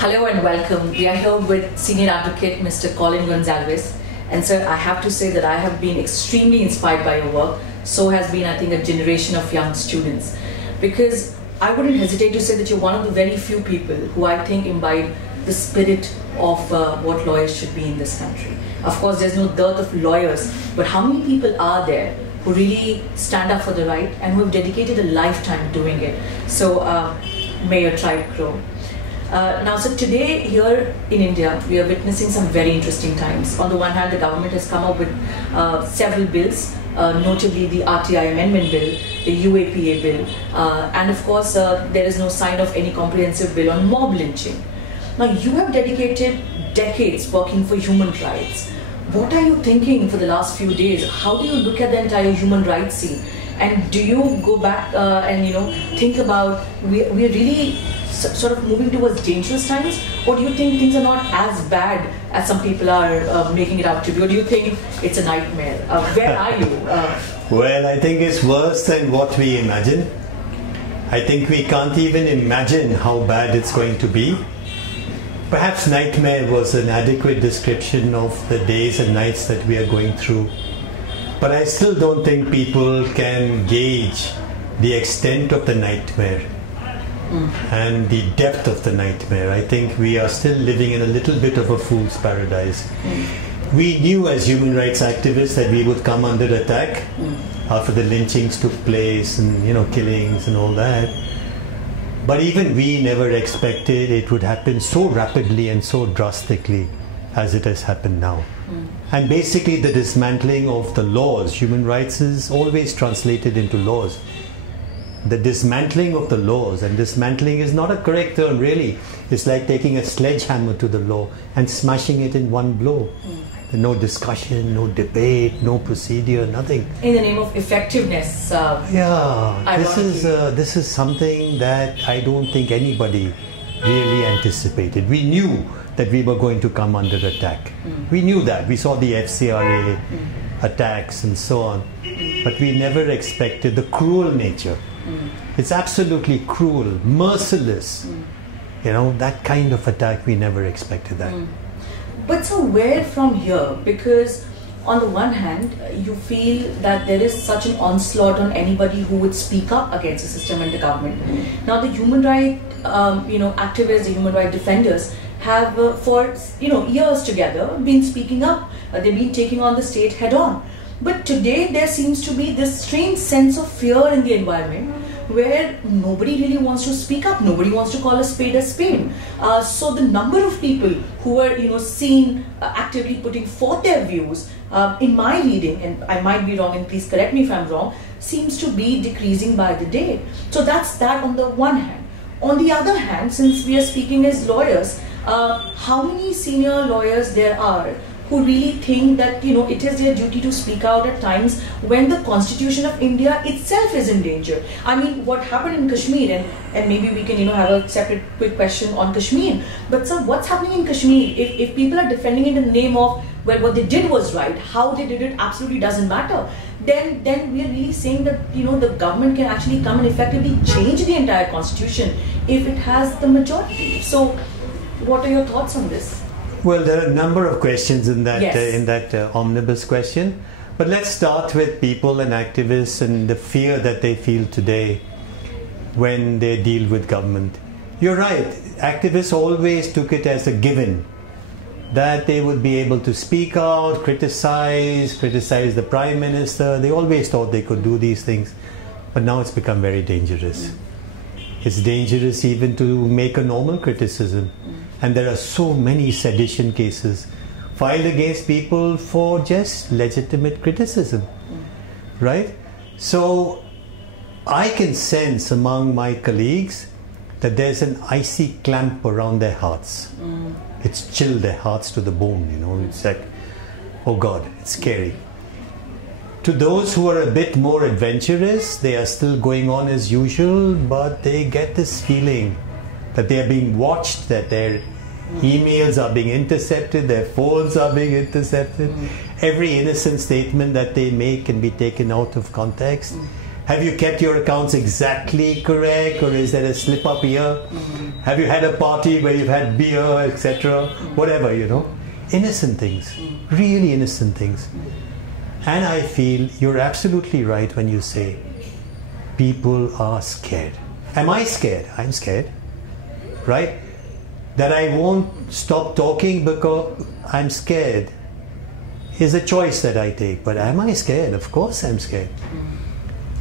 Hello and welcome. We are here with Senior Advocate Mr. Colin Gonsalves. And sir, I have to say that I have been extremely inspired by your work. So has been, I think, a generation of young students. Because I wouldn't hesitate to say that you're one of the very few people who I think imbibe the spirit of what lawyers should be in this country. Of course, there's no dearth of lawyers, but how many people are there who really stand up for the right and who have dedicated a lifetime doing it? So may your tribe grow. Now, so today here in India, we are witnessing some very interesting times. On the one hand, the government has come up with several bills, notably the RTI Amendment Bill, the UAPA Bill, and of course, there is no sign of any comprehensive bill on mob lynching. Now, you have dedicated decades working for human rights. What are you thinking for the last few days? How do you look at the entire human rights scene? And do you go back and think about we're really sort of moving towards dangerous times, or do you think things are not as bad as some people are making it out to be, or do you think it's a nightmare? Where are you? Well, I think it's worse than what we imagine. I think we can't even imagine how bad it's going to be. Perhaps nightmare was an adequate description of the days and nights that we are going through. But I still don't think people can gauge the extent of the nightmare and the depth of the nightmare. I think we are still living in a little bit of a fool's paradise. We knew as human rights activists that we would come under attack after the lynchings took place and killings and all that. But even we never expected it would happen so rapidly and so drastically as it has happened now. And basically the dismantling of the laws, human rights is always translated into laws. The dismantling of the laws, and dismantling is not a correct term really. It's like taking a sledgehammer to the law and smashing it in one blow. No discussion, no debate, no procedure, nothing. In the name of effectiveness. This is something that I don't think anybody really anticipated. We knew that we were going to come under attack. We knew that. We saw the FCRA attacks and so on. But we never expected the cruel nature. It's absolutely cruel, merciless. That kind of attack, we never expected that. But so where from here? Because on the one hand, you feel that there is such an onslaught on anybody who would speak up against the system and the government. Now the human rights, activists, the human rights defenders have for years together been speaking up. They've been taking on the state head on. But today there seems to be this strange sense of fear in the environment where nobody really wants to speak up, nobody wants to call a spade a spade. So the number of people who are seen actively putting forth their views, in my reading, and I might be wrong and please correct me if I'm wrong, seems to be decreasing by the day. So that's that on the one hand. On the other hand, since we are speaking as lawyers, how many senior lawyers there are who really think that it is their duty to speak out at times when the Constitution of India itself is in danger? I mean, what happened in Kashmir, and maybe we can have a separate quick question on Kashmir. But sir, what's happening in Kashmir? If people are defending it in the name of, well, what they did was right, how they did it absolutely doesn't matter. Then we are really saying that the government can actually come and effectively change the entire Constitution if it has the majority. So, what are your thoughts on this? Well, there are a number of questions in that Yes. omnibus question. But let's start with people and activists and the fear that they feel today when they deal with government. You're right. Activists always took it as a given that they would be able to speak out, criticize the Prime Minister. They always thought they could do these things. But now it's become very dangerous. It's dangerous even to make a normal criticism. And there are so many sedition cases filed against people for just legitimate criticism, right? So I can sense among my colleagues that there's an icy clamp around their hearts. It's chilled their hearts to the bone, It's like, oh God, it's scary. To those who are a bit more adventurous, they are still going on as usual, but they get this feeling that they are being watched, that their emails are being intercepted, their phones are being intercepted. Every innocent statement that they make can be taken out of context. Have you kept your accounts exactly correct, or is there a slip up here? Have you had a party where you've had beer, etc.? Whatever, you know. Innocent things, really innocent things. And I feel you're absolutely right when you say people are scared. Am I scared? I'm scared, right? That I won't stop talking because I'm scared is a choice that I take. But am I scared? Of course I'm scared.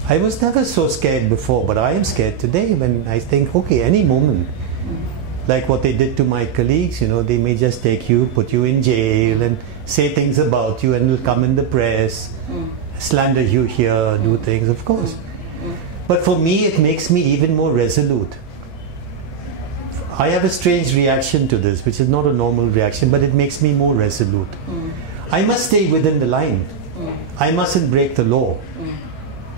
I was never so scared before, but I am scared today when I think, okay, any moment, like what they did to my colleagues, you know, they may just take you, put you in jail and say things about you, and will come in the press, slander you here, do things, of course. But for me, it makes me even more resolute. I have a strange reaction to this, which is not a normal reaction, but it makes me more resolute. I must stay within the line. I mustn't break the law.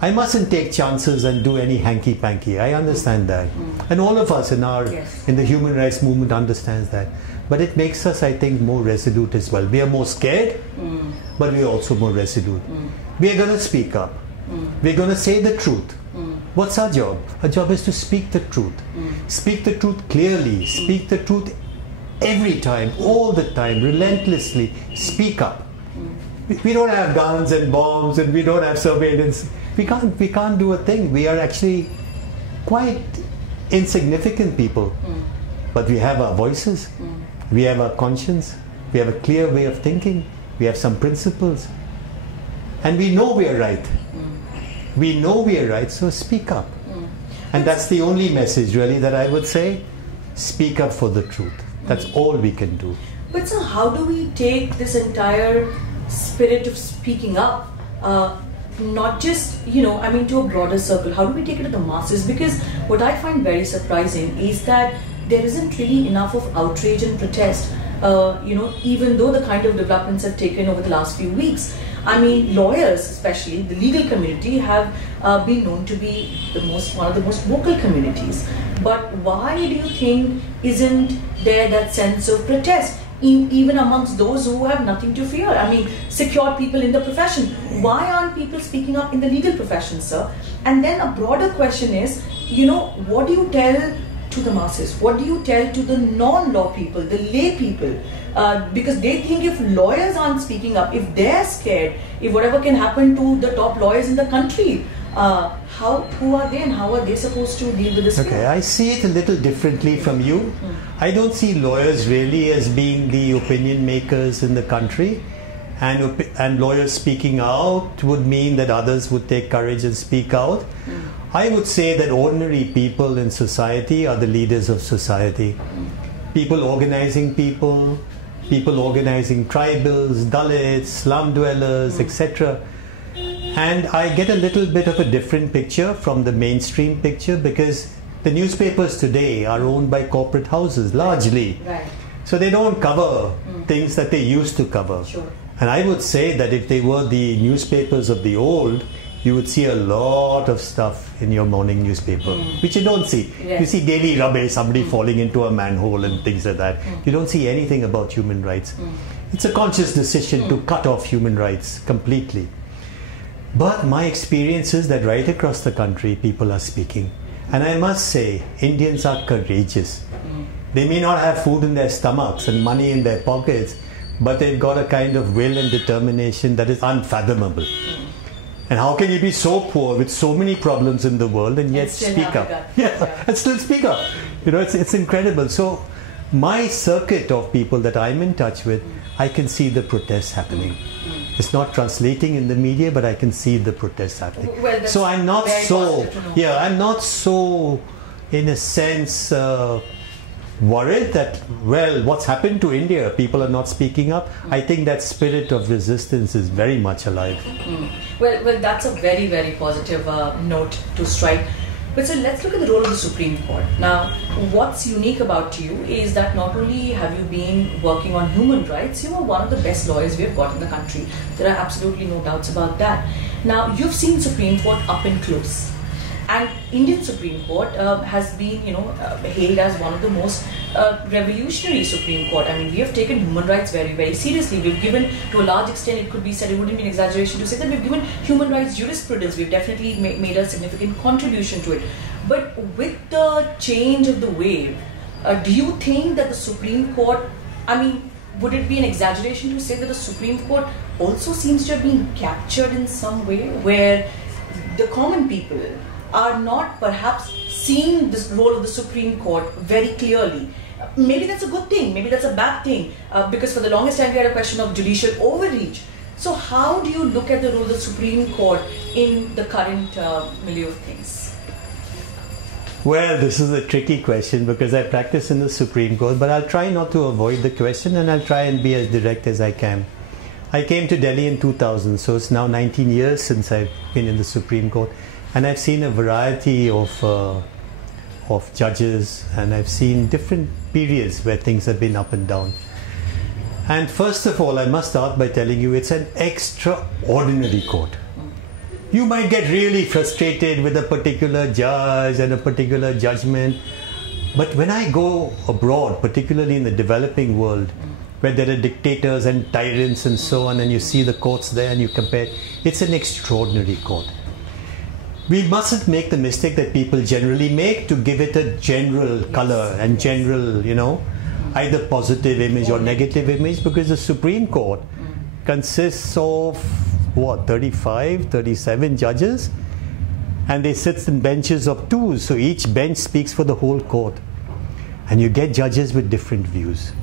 I mustn't take chances and do any hanky-panky. I understand that. And all of us in the human rights movement understands that. But it makes us, I think, more resolute as well. We are more scared, but we are also more resolute. We are going to speak up. We're going to say the truth. What's our job? Our job is to speak the truth. Speak the truth clearly. Speak the truth every time, all the time, relentlessly. Speak up. We don't have guns and bombs, and we don't have surveillance. We can't do a thing. We are actually quite insignificant people. But we have our voices. We have our conscience. We have a clear way of thinking. We have some principles. And we know we are right. We know we are right, so speak up. And that's the only message really that I would say. Speak up for the truth. That's all we can do. But so how do we take this entire spirit of speaking up, not just, you know, I mean, to a broader circle? How do we take it to the masses? Because what I find very surprising is that there isn't really enough of outrage and protest, you know, even though the kind of developments have taken over the last few weeks. I mean, lawyers, especially the legal community, have been known to be one of the most vocal communities. But why do you think isn't there that sense of protest, even amongst those who have nothing to fear? I mean, secured people in the profession. Why aren't people speaking up in the legal profession, sir? And then a broader question is, you know, what do you tell to the masses? What do you tell to the non-law people, the lay people? Because they think if lawyers aren't speaking up, if they're scared, if whatever can happen to the top lawyers in the country, who are they and how are they supposed to deal with this? Okay, I see it a little differently from you. I don't see lawyers really as being the opinion makers in the country, and lawyers speaking out would mean that others would take courage and speak out. I would say that ordinary people in society are the leaders of society. People organizing people organizing tribals, Dalits, slum dwellers, etc. And I get a little bit of a different picture from the mainstream picture, because the newspapers today are owned by corporate houses largely. Right. So they don't cover things that they used to cover. Sure. And I would say that if they were the newspapers of the old, you would see a lot of stuff in your morning newspaper, which you don't see. Yes. You see daily rubbish, somebody falling into a manhole and things like that. You don't see anything about human rights. It's a conscious decision to cut off human rights completely. But my experience is that right across the country, people are speaking. And I must say, Indians are courageous. They may not have food in their stomachs and money in their pockets, but they've got a kind of will and determination that is unfathomable. And how can you be so poor with so many problems in the world and yet speak up? And still speak up. You know, it's incredible. So my circuit of people that I'm in touch with, I can see the protests happening. It's not translating in the media, but I can see the protests happening. Well, so I'm not so, I'm not so, in a sense, worried that, well, what's happened to India? People are not speaking up. I think that spirit of resistance is very much alive. Well, that's a very, very positive note to strike. But so let's look at the role of the Supreme Court. Now, what's unique about you is that not only have you been working on human rights, you are one of the best lawyers we have got in the country. There are absolutely no doubts about that. Now, you've seen Supreme Court up and close. And Indian Supreme Court has been, hailed as one of the most revolutionary Supreme Court. I mean, we have taken human rights very, very seriously. We've given, to a large extent, it could be said, it wouldn't be an exaggeration to say that we've given human rights jurisprudence. We've definitely made a significant contribution to it. But with the change of the wave, do you think that the Supreme Court, I mean, would it be an exaggeration to say that the Supreme Court also seems to have been captured in some way, where the common people are not perhaps seeing this role of the Supreme Court very clearly? Maybe that's a good thing, maybe that's a bad thing, because for the longest time we had a question of judicial overreach. So how do you look at the role of the Supreme Court in the current milieu of things? Well, this is a tricky question because I practice in the Supreme Court, but I'll try not to avoid the question and I'll try and be as direct as I can. I came to Delhi in 2000, so it's now 19 years since I've been in the Supreme Court. And I've seen a variety of judges, and I've seen different periods where things have been up and down. And first of all, I must start by telling you it's an extraordinary court. You might get really frustrated with a particular judge and a particular judgment, but when I go abroad, particularly in the developing world, where there are dictators and tyrants and so on, and you see the courts there and you compare, it's an extraordinary court. We mustn't make the mistake that people generally make to give it a general color and general, either positive image or negative image, because the Supreme Court consists of, 35, 37 judges, and they sit in benches of 2, so each bench speaks for the whole court. And you get judges with different views.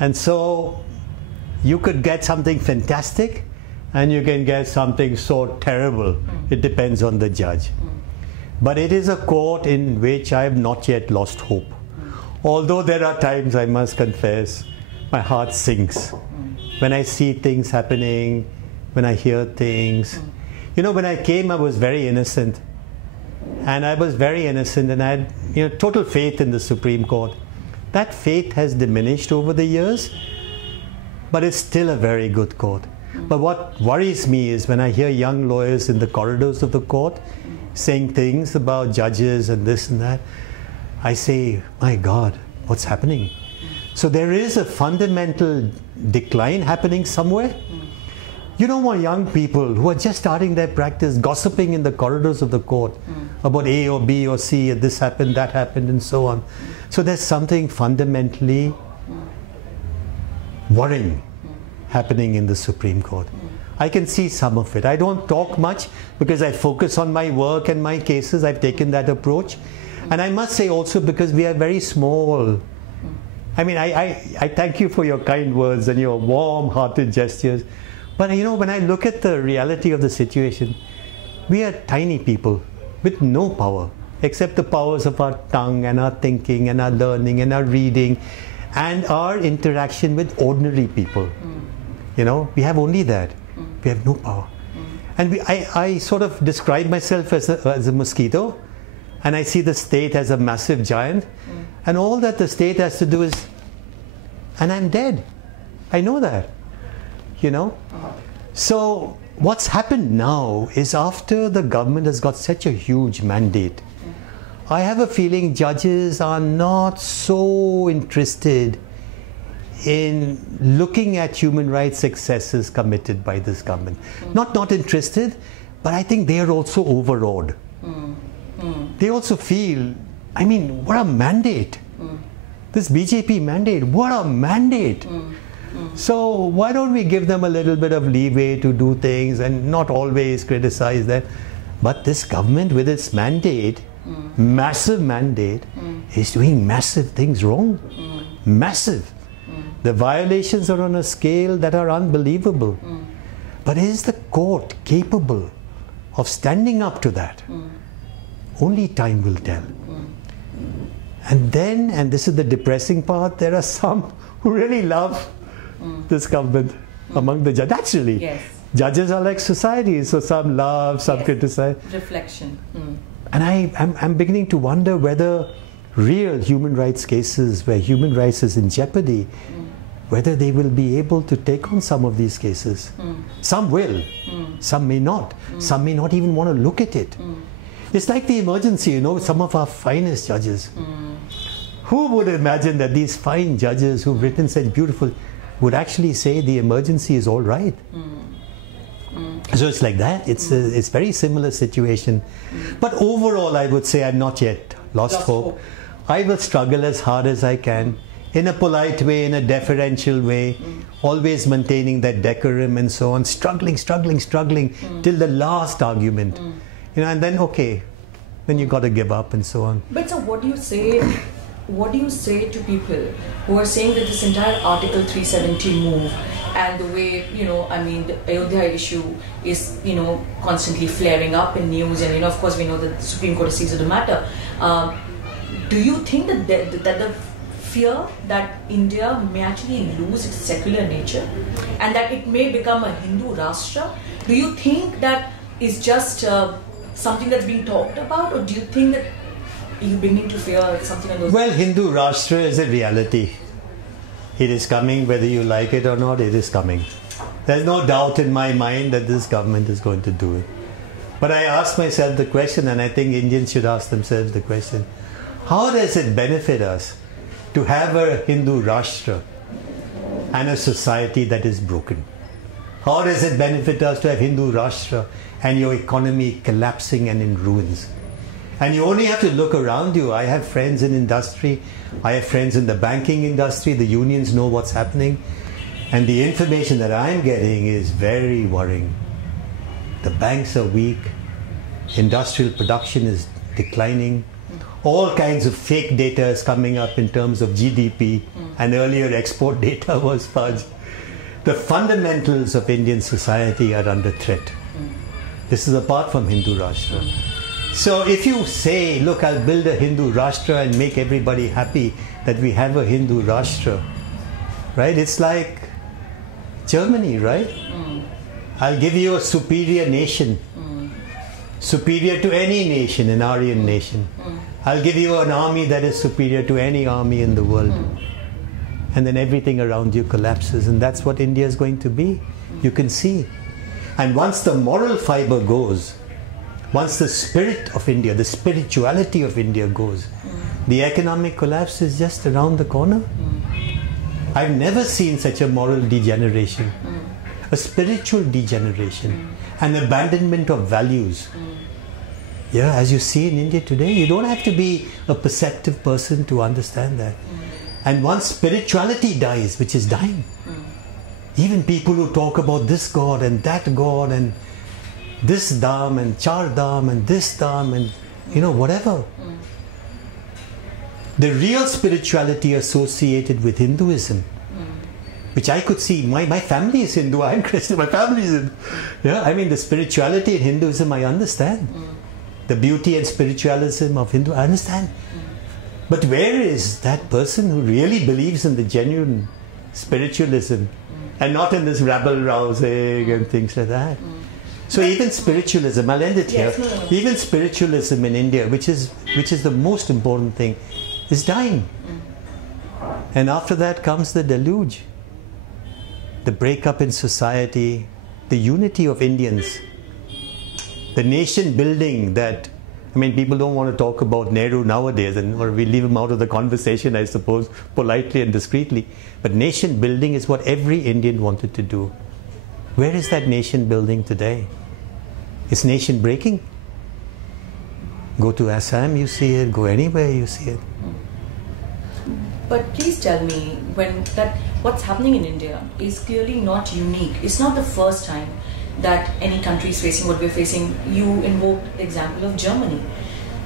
And so you could get something fantastic, and you can get something so terrible. It depends on the judge. But it is a court in which I have not yet lost hope. Although there are times, I must confess, my heart sinks when I see things happening, when I hear things. When I came, I was very innocent. And I had total faith in the Supreme Court. That faith has diminished over the years, but it's still a very good court. But what worries me is when I hear young lawyers in the corridors of the court saying things about judges and this and that, I say, my God, what's happening? So there is a fundamental decline happening somewhere. You don't want young people who are just starting their practice gossiping in the corridors of the court about A or B or C, this happened, that happened, and so on. So there's something fundamentally worrying happening in the Supreme Court. I can see some of it. I don't talk much because I focus on my work and my cases. I've taken that approach. And I must say also because we are very small. I mean, I thank you for your kind words and your warm-hearted gestures. But when I look at the reality of the situation, we are tiny people with no power, except the powers of our tongue and our thinking and our learning and our reading and our interaction with ordinary people. We have only that. We have no power. And I sort of describe myself as a mosquito, and I see the state as a massive giant, and all that the state has to do is, and I'm dead. I know that. So what's happened now is after the government has got such a huge mandate, I have a feeling judges are not so interested in looking at human rights excesses committed by this government. Not interested, but I think they are also overawed. They also feel, I mean, what a mandate. This BJP mandate, what a mandate. So why don't we give them a little bit of leeway to do things and not always criticize them? But this government with its mandate, massive mandate, is doing massive things wrong. Massive. The violations are on a scale that are unbelievable. But is the court capable of standing up to that? Only time will tell. And then, and this is the depressing part, there are some who really love this government among the judges. Naturally, yes. Judges are like society, so some love, some criticize. Reflection. And I'm beginning to wonder whether real human rights cases where human rights is in jeopardy, whether they will be able to take on some of these cases. Some will, some may not. Some may not even want to look at it. It's like the emergency, some of our finest judges. Who would imagine that these fine judges who've written such beautiful would actually say the emergency is all right? So it's like that. It's very similar situation. But overall, I would say I've not yet lost hope. I will struggle as hard as I can, in a polite way, in a deferential way, always maintaining that decorum and so on, struggling till the last argument. And then then you got to give up and so on. But so what do you say to people who are saying that this entire Article 370 move and the way, the Ayodhya issue is, constantly flaring up in news, and, of course, we know that the Supreme Court has seized the matter. Do you think that the fear that India may actually lose its secular nature and that it may become a Hindu Rashtra? Do you think that is just something that's being talked about, or do you think that you're beginning to fear something on those? Well, Hindu Rashtra is a reality. It is coming, whether you like it or not, it is coming. There's no doubt in my mind that this government is going to do it. But I ask myself the question, and I think Indians should ask themselves the question, how does it benefit us to have a Hindu Rashtra and a society that is broken? How does it benefit us to have Hindu Rashtra and your economy collapsing and in ruins? And you only have to look around you. I have friends in industry. I have friends in the banking industry. The unions know what's happening. And the information that I'm getting is very worrying. The banks are weak. Industrial production is declining. All kinds of fake data is coming up in terms of GDP. And earlier export data was fudged. The fundamentals of Indian society are under threat. This is apart from Hindu Rashtra. So if you say, look, I'll build a Hindu Rashtra and make everybody happy that we have a Hindu Rashtra, right? It's like Germany, right? I'll give you a superior nation, superior to any nation, an Aryan nation. I'll give you an army that is superior to any army in the world. And then everything around you collapses, and that's what India is going to be. You can see. And once the moral fiber goes, once the spirit of India, the spirituality of India goes, the economic collapse is just around the corner. I've never seen such a moral degeneration, a spiritual degeneration, an abandonment of values. Yeah, as you see in India today, you don't have to be a perceptive person to understand that. And once spirituality dies, which is dying, even people who talk about this God and that God and this Dham and Char Dham and this Dham and whatever. The real spirituality associated with Hinduism, which I could see, my family is Hindu, I'm Christian, my family is Hindu. Yeah, the spirituality in Hinduism I understand. The beauty and spiritualism of Hindu, I understand. But where is that person who really believes in the genuine spiritualism and not in this rabble-rousing and things like that? So even spiritualism, I'll end it here. Even spiritualism in India, which is the most important thing, is dying. And after that comes the deluge, the breakup in society, the unity of Indians, the nation building that, people don't want to talk about Nehru nowadays, or we leave him out of the conversation, I suppose, politely and discreetly. But nation building is what every Indian wanted to do. Where is that nation building today? Is nation breaking? Go to Assam, you see it. Go anywhere, you see it. But please tell me, what's happening in India is clearly not unique. It's not the first time that any country is facing what we're facing. You invoked the example of Germany.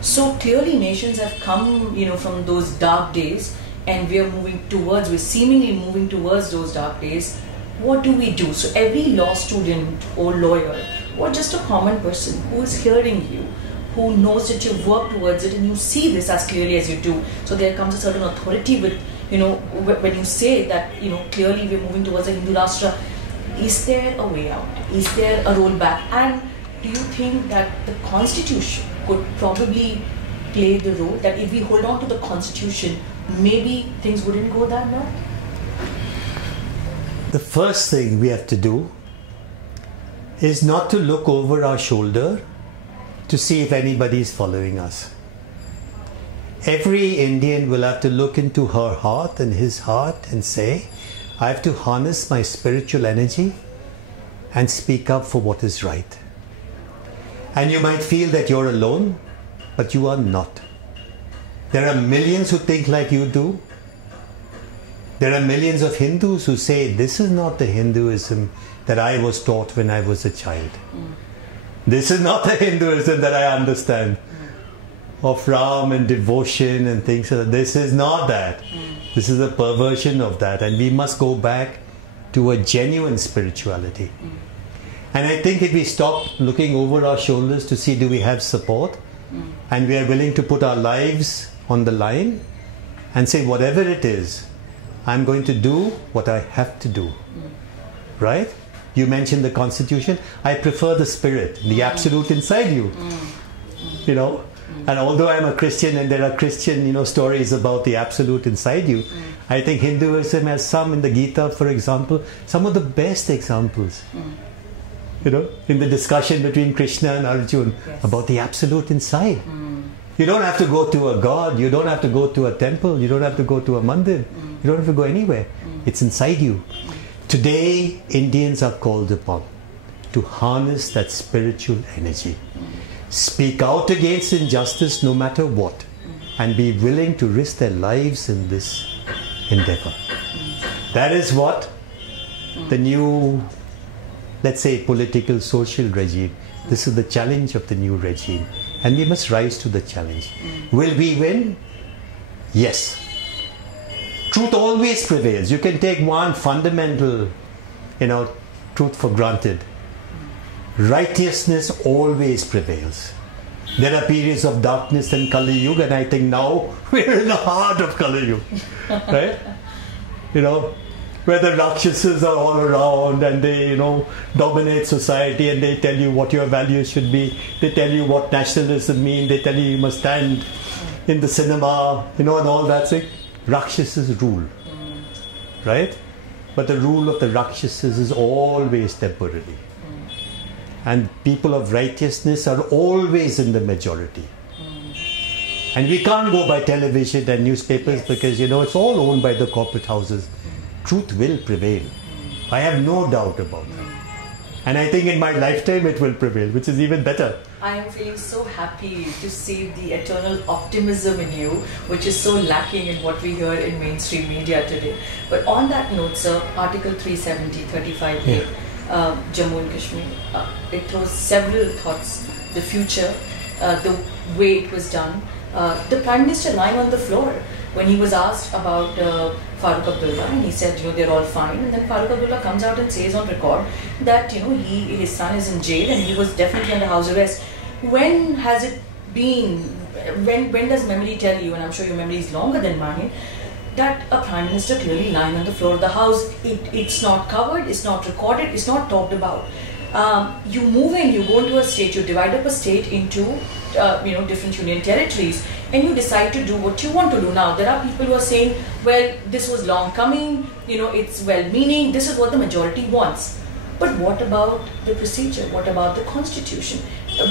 So clearly nations have come, from those dark days, and we're seemingly moving towards those dark days. What do we do? So every law student or lawyer, or just a common person who is hearing you, who knows that you've worked towards it and you see this as clearly as you do. So there comes a certain authority with, when you say that, clearly we're moving towards a Hindu Rashtra. Is there a way out? Is there a rollback? And do you think that the Constitution could probably play the role, that if we hold on to the Constitution, maybe things wouldn't go that bad? The first thing we have to do is not to look over our shoulder to see if anybody is following us. Every Indian will have to look into her heart and his heart and say, I have to harness my spiritual energy and speak up for what is right. And you might feel that you're alone, but you are not. There are millions who think like you do. There are millions of Hindus who say, this is not the Hinduism that I was taught when I was a child. This is not the Hinduism that I understand. Of Ram and devotion and things like that. This is not that. This is a perversion of that, and we must go back to a genuine spirituality. And I think if we stop looking over our shoulders to see do we have support, and we are willing to put our lives on the line and say whatever it is, I'm going to do what I have to do. Right? You mentioned the constitution. I prefer the spirit, the absolute inside you. You know? And although I'm a Christian and there are Christian, stories about the absolute inside you, I think Hinduism has some, in the Gita, for example, some of the best examples. In the discussion between Krishna and Arjuna about the absolute inside. You don't have to go to a god, you don't have to go to a temple, you don't have to go to a mandir, you don't have to go anywhere. It's inside you. Today, Indians are called upon to harness that spiritual energy. Speak out against injustice no matter what, and be willing to risk their lives in this endeavor. That is what the new, let's say, political, social regime, this is the challenge of the new regime, and we must rise to the challenge. Will we win? Yes. Truth always prevails. You can take one fundamental, truth for granted. Righteousness always prevails. There are periods of darkness and Kali Yuga, and I think now we're in the heart of Kali Yuga, right? Where the Rakshasas are all around and they, dominate society, and they tell you what your values should be. They tell you what nationalism means. They tell you must stand in the cinema, and all that thing. Rakshasas rule, right? But the rule of the Rakshasas is always temporary. And people of righteousness are always in the majority. And we can't go by television and newspapers because, it's all owned by the corporate houses. Truth will prevail. I have no doubt about that. And I think in my lifetime it will prevail, which is even better. I am feeling so happy to see the eternal optimism in you, which is so lacking in what we hear in mainstream media today. But on that note, sir, Article 370, 35A, Jammu and Kashmir, it throws several thoughts. The future, the way it was done. The Prime Minister lying on the floor when he was asked about Farooq Abdullah, and he said, they're all fine. And then Farooq Abdullah comes out and says on record that, his son is in jail and he was definitely under house arrest. When has it been, when does memory tell you, and I'm sure your memory is longer than mine, that a Prime Minister clearly lying on the floor of the House, it's not covered, it's not recorded, it's not talked about. You move in, you go into a state, you divide up a state into different union territories, and you decide to do what you want to do. Now, there are people who are saying, well, this was long coming, it's well-meaning, this is what the majority wants. But what about the procedure? What about the constitution?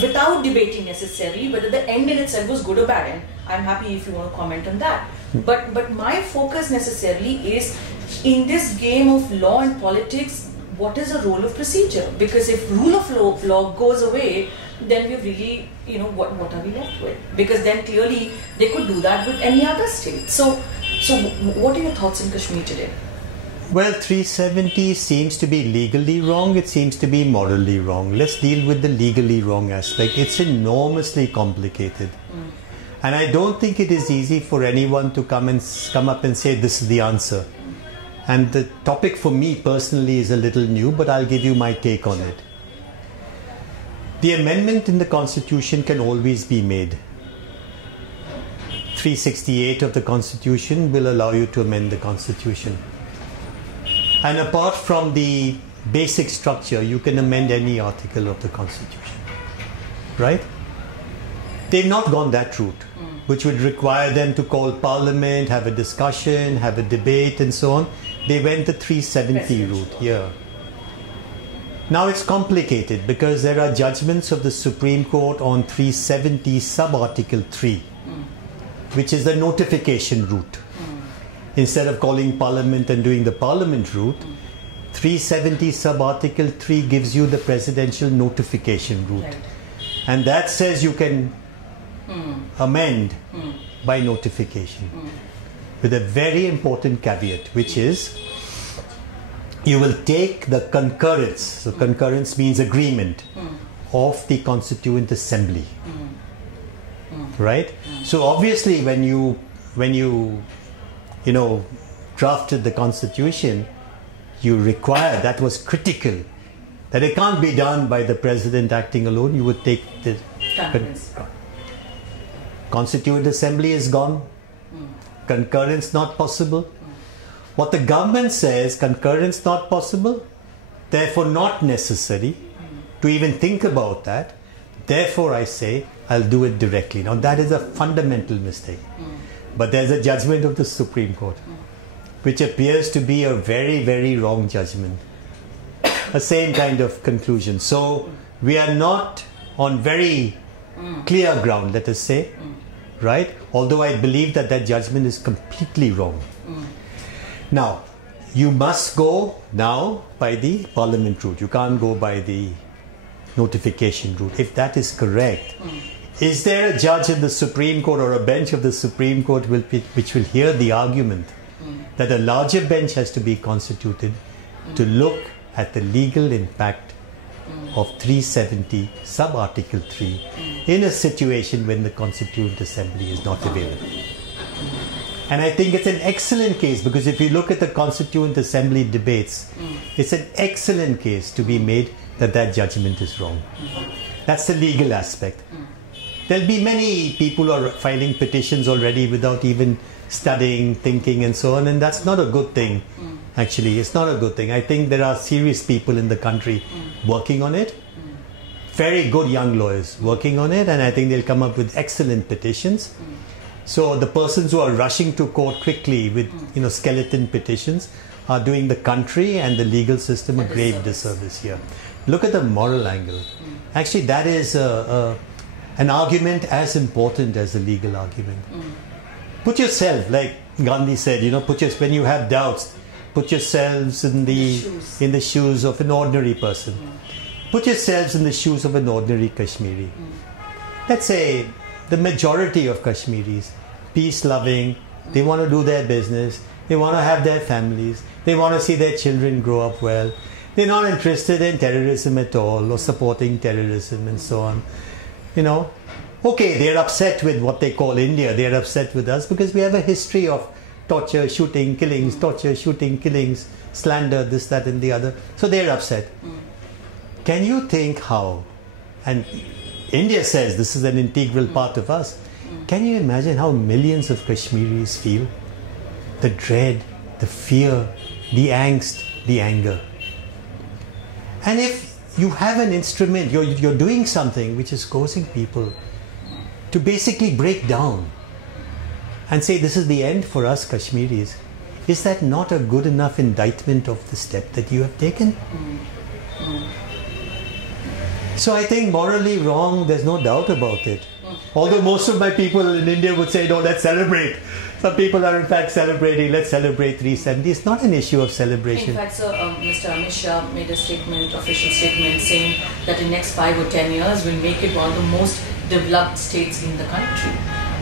Without debating necessarily whether the end in itself was good or bad, and I'm happy if you want to comment on that. But my focus necessarily is in this game of law and politics, what is the role of procedure? Because if rule of law goes away, then we really, what are we left with? Because then clearly they could do that with any other state. So what are your thoughts in Kashmir today? Well, 370 seems to be legally wrong. It seems to be morally wrong. Let's deal with the legally wrong aspect. It's enormously complicated. And I don't think it is easy for anyone to come up and say this is the answer. And the topic for me personally is a little new, but I'll give you my take on it. The amendment in the Constitution can always be made. 368 of the Constitution will allow you to amend the Constitution. And apart from the basic structure, you can amend any article of the Constitution. Right? They've not gone that route, which would require them to call Parliament, have a discussion, have a debate and so on. They went the 370 route here. Now it's complicated because there are judgments of the Supreme Court on 370 sub-article 3, which is the notification route. Instead of calling Parliament and doing the Parliament route, 370 sub-article 3 gives you the presidential notification route. Right. And that says you can amend by notification. With a very important caveat, which is you will take the concurrence, so concurrence means agreement, of the Constituent Assembly. Right? So obviously when you drafted the Constitution, you require, that was critical, that it can't be done by the President acting alone. You would take the Constituent Assembly is gone, concurrence not possible. What the government says, concurrence not possible, therefore not necessary to even think about that. Therefore I say I'll do it directly. Now that is a fundamental mistake. But there's a judgment of the Supreme Court, which appears to be a very, very wrong judgment. A same kind of conclusion. So we are not on very clear ground, let us say, right? Although I believe that that judgment is completely wrong. Now, you must go now by the Parliament route. You can't go by the notification route. If that is correct, is there a judge in the Supreme Court or a bench of the Supreme Court which will hear the argument that a larger bench has to be constituted to look at the legal impact of 370 sub-article 3 in a situation when the Constituent Assembly is not available? And I think it's an excellent case, because if you look at the Constituent Assembly debates, it's an excellent case to be made that that judgment is wrong. That's the legal aspect. There'll be many people who are filing petitions already without even studying, thinking and so on, and that's not a good thing. Actually, it's not a good thing. I think there are serious people in the country working on it, very good young lawyers working on it, and I think they'll come up with excellent petitions. So the persons who are rushing to court quickly with skeleton petitions are doing the country and the legal system a grave disservice here. Look at the moral angle. Actually, that is an argument as important as the legal argument. Put yourself, like Gandhi said, when you have doubts, put yourselves in the shoes of an ordinary person. Put yourselves in the shoes of an ordinary Kashmiri. Let's say the majority of Kashmiris, peace-loving, they want to do their business, they want to have their families, they want to see their children grow up well. They're not interested in terrorism at all or supporting terrorism and so on. Okay, they're upset with what they call India. They're upset with us because we have a history of torture, shooting, killings, slander, this, that and the other. So they're upset. Can you think how, and India says this is an integral part of us, can you imagine how millions of Kashmiris feel? The dread, the fear, the angst, the anger. And if you have an instrument, you're doing something which is causing people to basically break down and say this is the end for us Kashmiris, is that not a good enough indictment of the step that you have taken? So I think morally wrong, there's no doubt about it. Although most of my people in India would say, no, let's celebrate. Some people are in fact celebrating, let's celebrate 370. It's not an issue of celebration. In fact, sir, Mr. Amit Shah made a statement, official statement, saying that in the next 5 or 10 years we'll make it one of the most developed states in the country.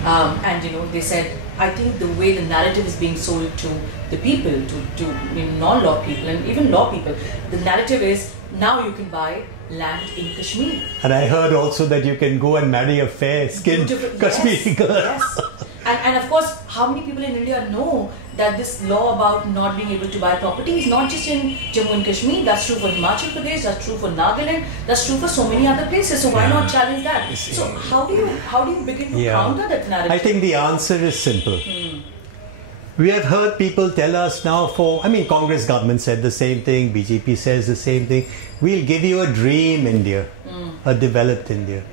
And they said, I think the way the narrative is being sold to the people, to non-law people and even law people, the narrative is now you can buy land in Kashmir. And I heard also that you can go and marry a fair-skinned Kashmiri girl. Yes. And of course, how many people in India know that this law about not being able to buy property is not just in Jammu and Kashmir, that's true for Himachal Pradesh, that's true for Nagaland, that's true for so many other places. So why not challenge that? So how do you begin to counter that narrative? I think the answer is simple. We have heard people tell us now Congress government said the same thing, BJP says the same thing. We'll give you a dream India, a developed India.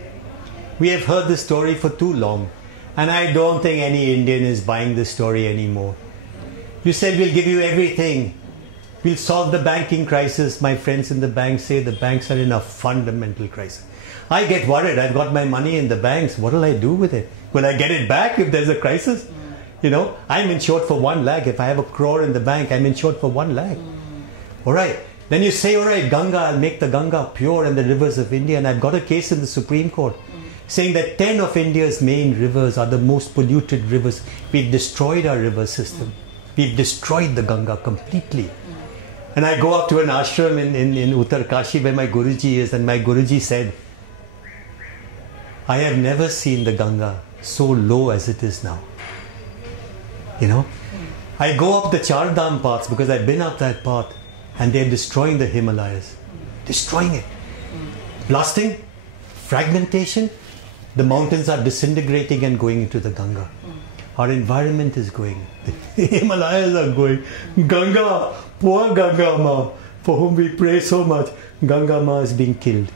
We have heard this story for too long. And I don't think any Indian is buying this story anymore. You said we'll give you everything. We'll solve the banking crisis. My friends in the bank say the banks are in a fundamental crisis. I get worried. I've got my money in the banks. What will I do with it? Will I get it back if there's a crisis? You know, I'm insured for 1 lakh. If I have a crore in the bank, I'm insured for 1 lakh. All right. Then you say, all right, Ganga, I'll make the Ganga pure and the rivers of India. And I've got a case in the Supreme Court saying that 10 of India's main rivers are the most polluted rivers. We've destroyed our river system. We've destroyed the Ganga completely. And I go up to an ashram in Uttarkashi where my Guruji is, and my Guruji said, I have never seen the Ganga so low as it is now. You know, I go up the Char Dham paths because I've been up that path, and they're destroying the Himalayas. Destroying it. Blasting, fragmentation, the mountains are disintegrating and going into the Ganga. Our environment is going. The Himalayas are going. Ganga, poor Ganga Ma, for whom we pray so much, Ganga Ma is being killed.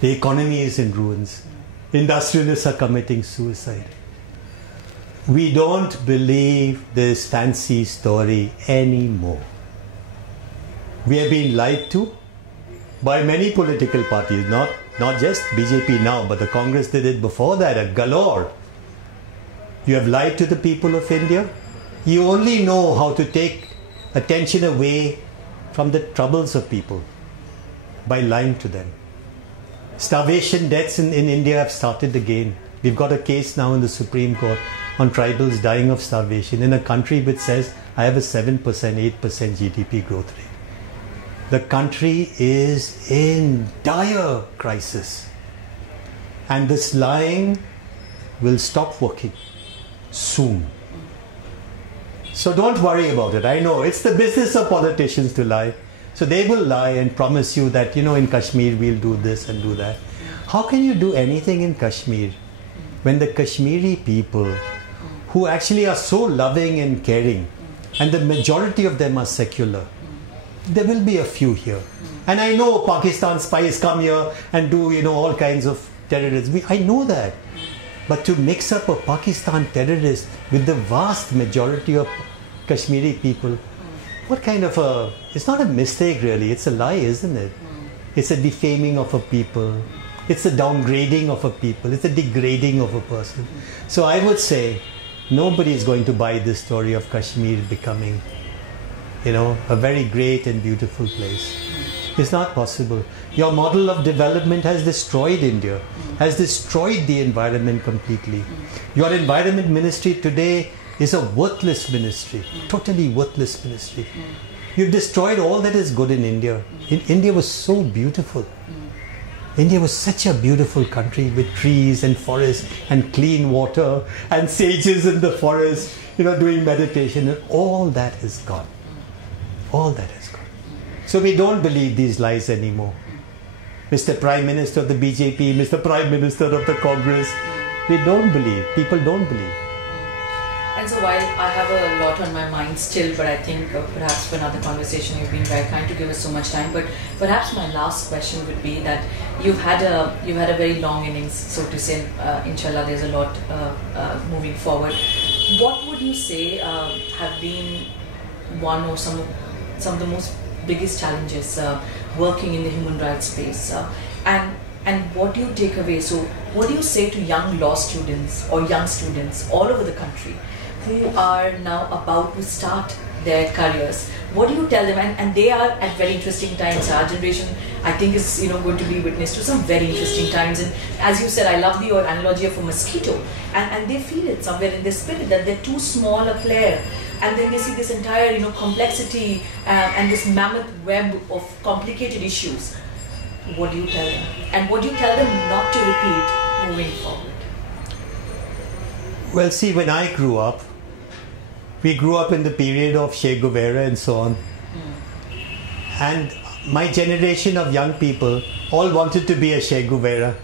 The economy is in ruins. Industrialists are committing suicide. We don't believe this fancy story anymore. We have been lied to by many political parties, not just BJP now, but the Congress did it before that at galore. You have lied to the people of India. You only know how to take attention away from the troubles of people by lying to them. Starvation deaths in India have started again. We've got a case now in the Supreme Court on tribals dying of starvation in a country which says I have a 7%, 8% GDP growth rate. The country is in dire crisis. And this lying will stop working soon. So don't worry about it. I know it's the business of politicians to lie. So they will lie and promise you that, you know, in Kashmir we'll do this and do that. How can you do anything in Kashmir when the Kashmiri people, who actually are so loving and caring, and the majority of them are secular? There will be a few here. And I know Pakistan spies come here and do, you know, all kinds of terrorism. I know that. But to mix up a Pakistan terrorist with the vast majority of Kashmiri people, what kind of a... It's not a mistake really, it's a lie, isn't it? It's a defaming of a people. It's a downgrading of a people. It's a degrading of a person. So I would say nobody is going to buy this story of Kashmir becoming, you know, a very great and beautiful place. It's not possible. Your model of development has destroyed India, has destroyed the environment completely. Your environment ministry today is a worthless ministry, totally worthless ministry. You've destroyed all that is good in India. India was so beautiful. India was such a beautiful country with trees and forests and clean water and sages in the forest, you know, doing meditation, and all that is gone. All that is gone. So we don't believe these lies anymore. Mr. Prime Minister of the BJP, Mr. Prime Minister of the Congress, we don't believe. People don't believe. And so while I have a lot on my mind still, but I think perhaps for another conversation, you've been very kind to give us so much time. But perhaps my last question would be that you've had a very long innings, so to say. Inshallah, there's a lot moving forward. What would you say have been one or some of the most biggest challenges working in the human rights space? And what do you take away? So what do you say to young law students or young students all over the country who are now about to start their careers? What do you tell them? And they are at very interesting times. Our generation, I think, is going to be witness to some very interesting times. And as you said, I love your analogy of a mosquito. And they feel it somewhere in their spirit that they're too small a player. And then they see this entire complexity and this mammoth web of complicated issues. What do you tell them? And what do you tell them not to repeat moving forward? Well, see, when I grew up, we grew up in the period of Che Guevara and so on. And my generation of young people all wanted to be a Che Guevara.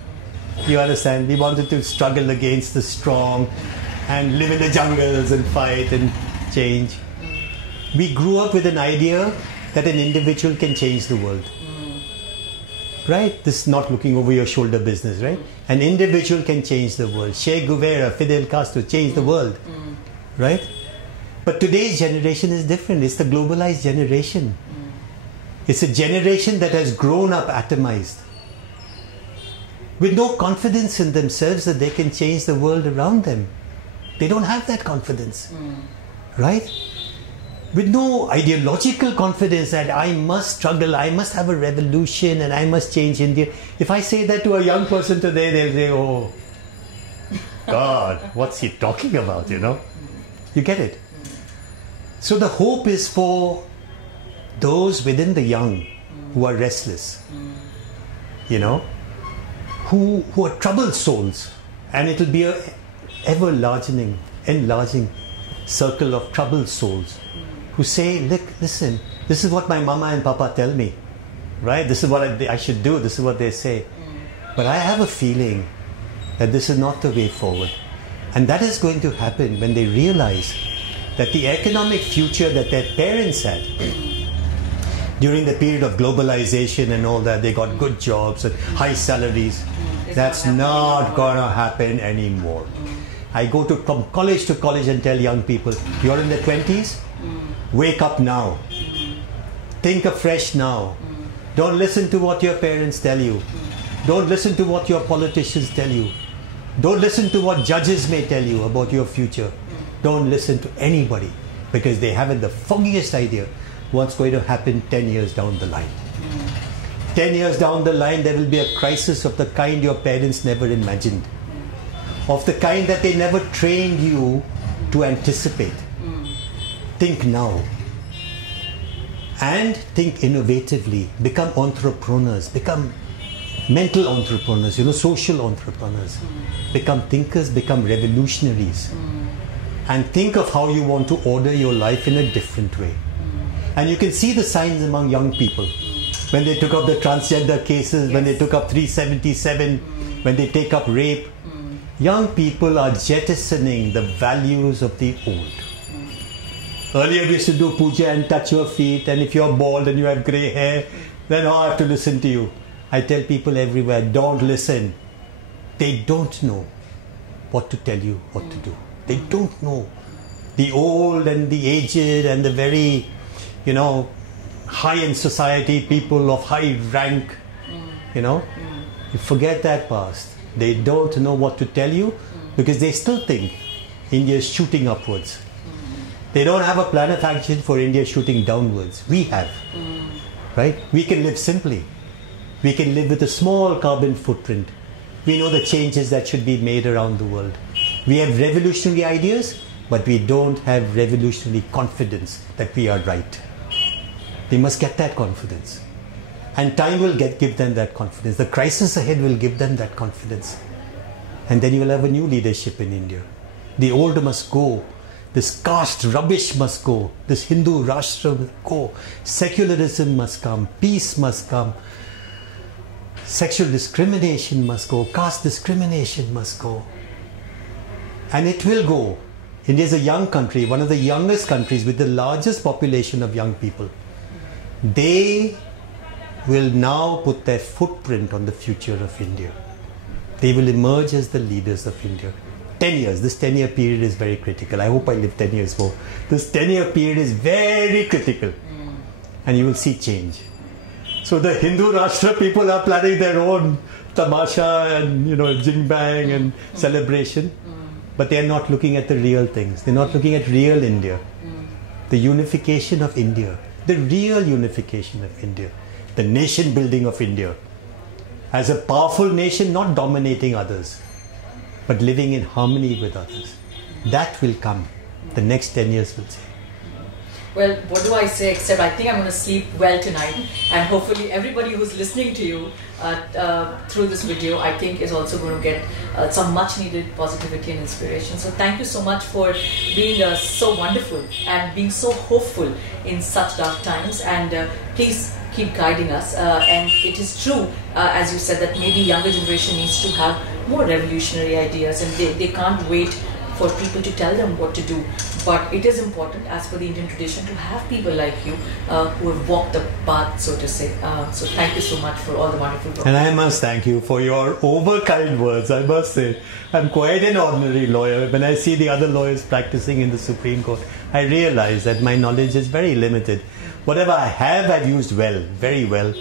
You understand? We wanted to struggle against the strong and live in the jungles and fight and change. We grew up with an idea that an individual can change the world. Right? This is not looking over your shoulder business, right? An individual can change the world. Che Guevara, Fidel Castro changed the world. Right? But today's generation is different. It's the globalized generation. It's a generation that has grown up atomized, with no confidence in themselves that they can change the world around them. They don't have that confidence, right? With no ideological confidence that I must struggle, I must have a revolution, and I must change India. If I say that to a young person today, they'll say, oh, God, what's he talking about, you know? You get it? So the hope is for those within the young who are restless, you know, who are troubled souls, and it will be a ever enlarging circle of troubled souls who say, look, listen, this is what my mama and papa tell me, right? This is what I should do, this is what they say. But I have a feeling that this is not the way forward. And that is going to happen when they realize that the economic future that their parents had during the period of globalization and all that, they got good jobs and high salaries. That's not gonna happen anymore. I go from college to college and tell young people, you're in the 20s, wake up now. Think afresh now. Don't listen to what your parents tell you. Don't listen to what your politicians tell you. Don't listen to what judges may tell you about your future. Don't listen to anybody, because they haven't the foggiest idea what's going to happen 10 years down the line. 10 years down the line, there will be a crisis of the kind your parents never imagined, of the kind that they never trained you to anticipate. Think now. And think innovatively. Become entrepreneurs. Become mental entrepreneurs, you know, social entrepreneurs. Become thinkers, become revolutionaries. And think of how you want to order your life in a different way. And you can see the signs among young people. When they took up the transgender cases, when they took up 377, when they take up rape, young people are jettisoning the values of the old. Earlier we used to do puja and touch your feet, and if you're bald and you have grey hair, then I have to listen to you. I tell people everywhere, don't listen. They don't know what to tell you what to do. They don't know. The old and the aged and the very, you know, high in society, people of high rank, you know, you forget that past. They don't know what to tell you because they still think India is shooting upwards. They don't have a plan of action for India shooting downwards. We have, right? We can live simply. We can live with a small carbon footprint. We know the changes that should be made around the world. We have revolutionary ideas, but we don't have revolutionary confidence that we are right. They must get that confidence. And time will give them that confidence. The crisis ahead will give them that confidence. And then you will have a new leadership in India. The old must go. This caste rubbish must go. This Hindu Rashtra must go. Secularism must come. Peace must come. Sexual discrimination must go. Caste discrimination must go. And it will go. India is a young country, one of the youngest countries with the largest population of young people. They will now put their footprint on the future of India. They will emerge as the leaders of India. 10 years, this 10-year period is very critical. I hope I live 10 years more. This 10-year period is very critical. And you will see change. So the Hindu Rashtra people are planning their own tamasha and, you know, jing bang and celebration. But they are not looking at the real things. They're not looking at real India. The unification of India. The real unification of India. The nation building of India. As a powerful nation, not dominating others, but living in harmony with others. That will come. The next 10 years will say. Well, what do I say except I think I'm going to sleep well tonight, and hopefully everybody who's listening to you through this video, I think, is also going to get some much needed positivity and inspiration. So thank you so much for being so wonderful and being so hopeful in such dark times, and please keep guiding us. And it is true, as you said, that maybe younger generation needs to have more revolutionary ideas, and they can't wait for people to tell them what to do, But it is important, as per the Indian tradition, to have people like you who have walked the path, so to say. So thank you so much for all the wonderful work. And I must thank you for your overkind words, I must say. I'm quite an ordinary lawyer. When I see the other lawyers practicing in the Supreme Court, I realize that my knowledge is very limited. Whatever I have, I've used well, very well.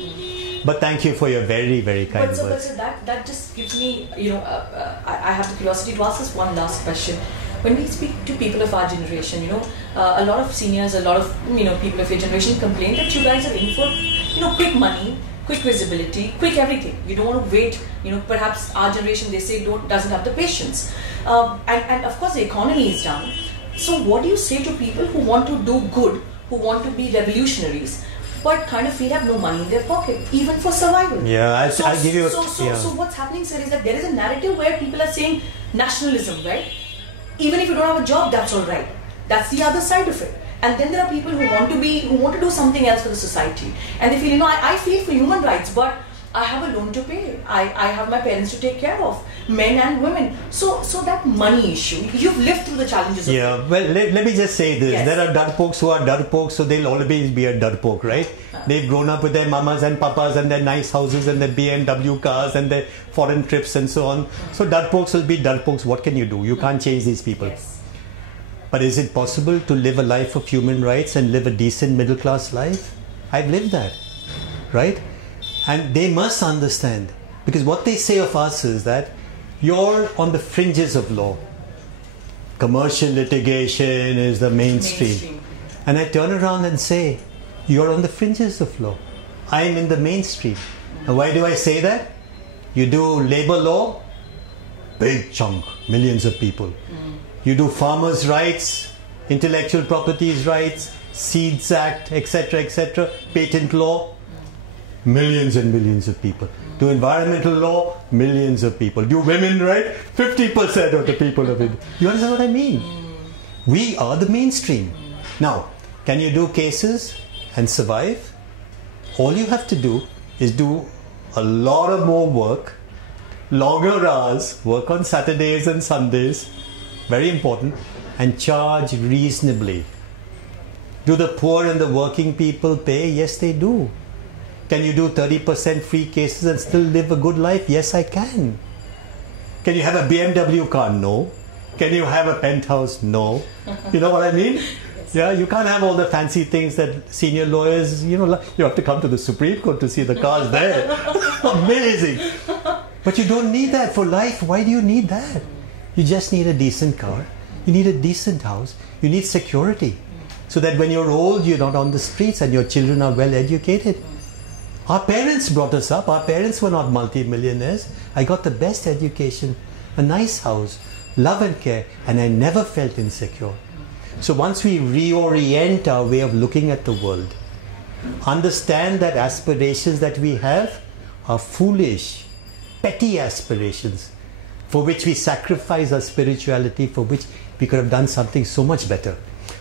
But thank you for your very, very kind words. But so that just gives me, I have the curiosity to ask this one last question. When we speak to people of our generation, a lot of seniors, a lot of people of your generation complain that you guys are in for quick money, quick visibility, quick everything. You don't want to wait. Perhaps our generation, they say, doesn't have the patience. And of course the economy is down. So what do you say to people who want to do good, who want to be revolutionaries, but kind of feel have no money in their pocket, even for survival? Yeah, I'll give you So what's happening, sir, is that there is a narrative where people are saying nationalism, right? Even if you don't have a job, that's all right. That's the other side of it. And then there are people who want to do something else for the society. And they feel, I feel for human rights, but I have a loan to pay. I have my parents to take care of, men and women. So that money issue, you've lived through the challenges of it. Well, let me just say this. Yes. There are darpokes who are darpokes, so they'll always be a darpoke, right? They've grown up with their mamas and papas and their nice houses and their BMW cars and their foreign trips and so on. So darpokes will be darpokes. What can you do? You can't change these people. Yes. But is it possible to live a life of human rights and live a decent middle class life? I've lived that, right? And they must understand, because what they say of us is that you're on the fringes of law. Commercial litigation is the mainstream. And I turn around and say, you're on the fringes of law. I'm in the mainstream. And why do I say that? You do labor law, big chunk, millions of people. You do farmers' rights, intellectual properties rights, Seeds Act, etc., patent law, millions and millions of people. Do environmental law, millions of people. Do women right? 50% of the people of it. You understand what I mean? We are the mainstream. Now, can you do cases and survive? All you have to do is do a lot of more work, longer hours, work on Saturdays and Sundays, very important, and charge reasonably. Do the poor and the working people pay? Yes, they do. Can you do 30% free cases and still live a good life? Yes, I can. Can you have a BMW car? No. Can you have a penthouse? No. You know what I mean? Yeah, you can't have all the fancy things that senior lawyers, you have to come to the Supreme Court to see the cars there. Amazing. But you don't need that for life. Why do you need that? You just need a decent car. You need a decent house. You need security. So that when you're old, you're not on the streets and your children are well educated. Our parents brought us up. Our parents were not multi-millionaires. I got the best education, a nice house, love and care, and I never felt insecure. So once we reorient our way of looking at the world, understand that aspirations that we have are foolish, petty aspirations for which we sacrifice our spirituality, for which we could have done something so much better.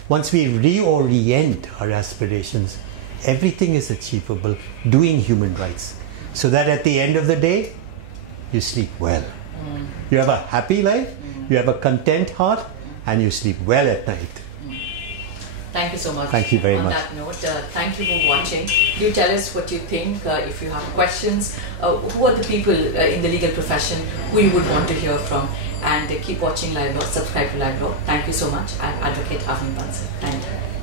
Once we reorient our aspirations, everything is achievable doing human rights. So that at the end of the day, you sleep well. You have a happy life, you have a content heart, and you sleep well at night. Thank you so much. Thank you very much. On that note, thank you for watching. Do tell us what you think. If you have questions, who are the people in the legal profession who you would want to hear from? And keep watching LiveLaw, subscribe to LiveLaw. Thank you so much. I'm Advocate Colin Gonsalves. Thank you.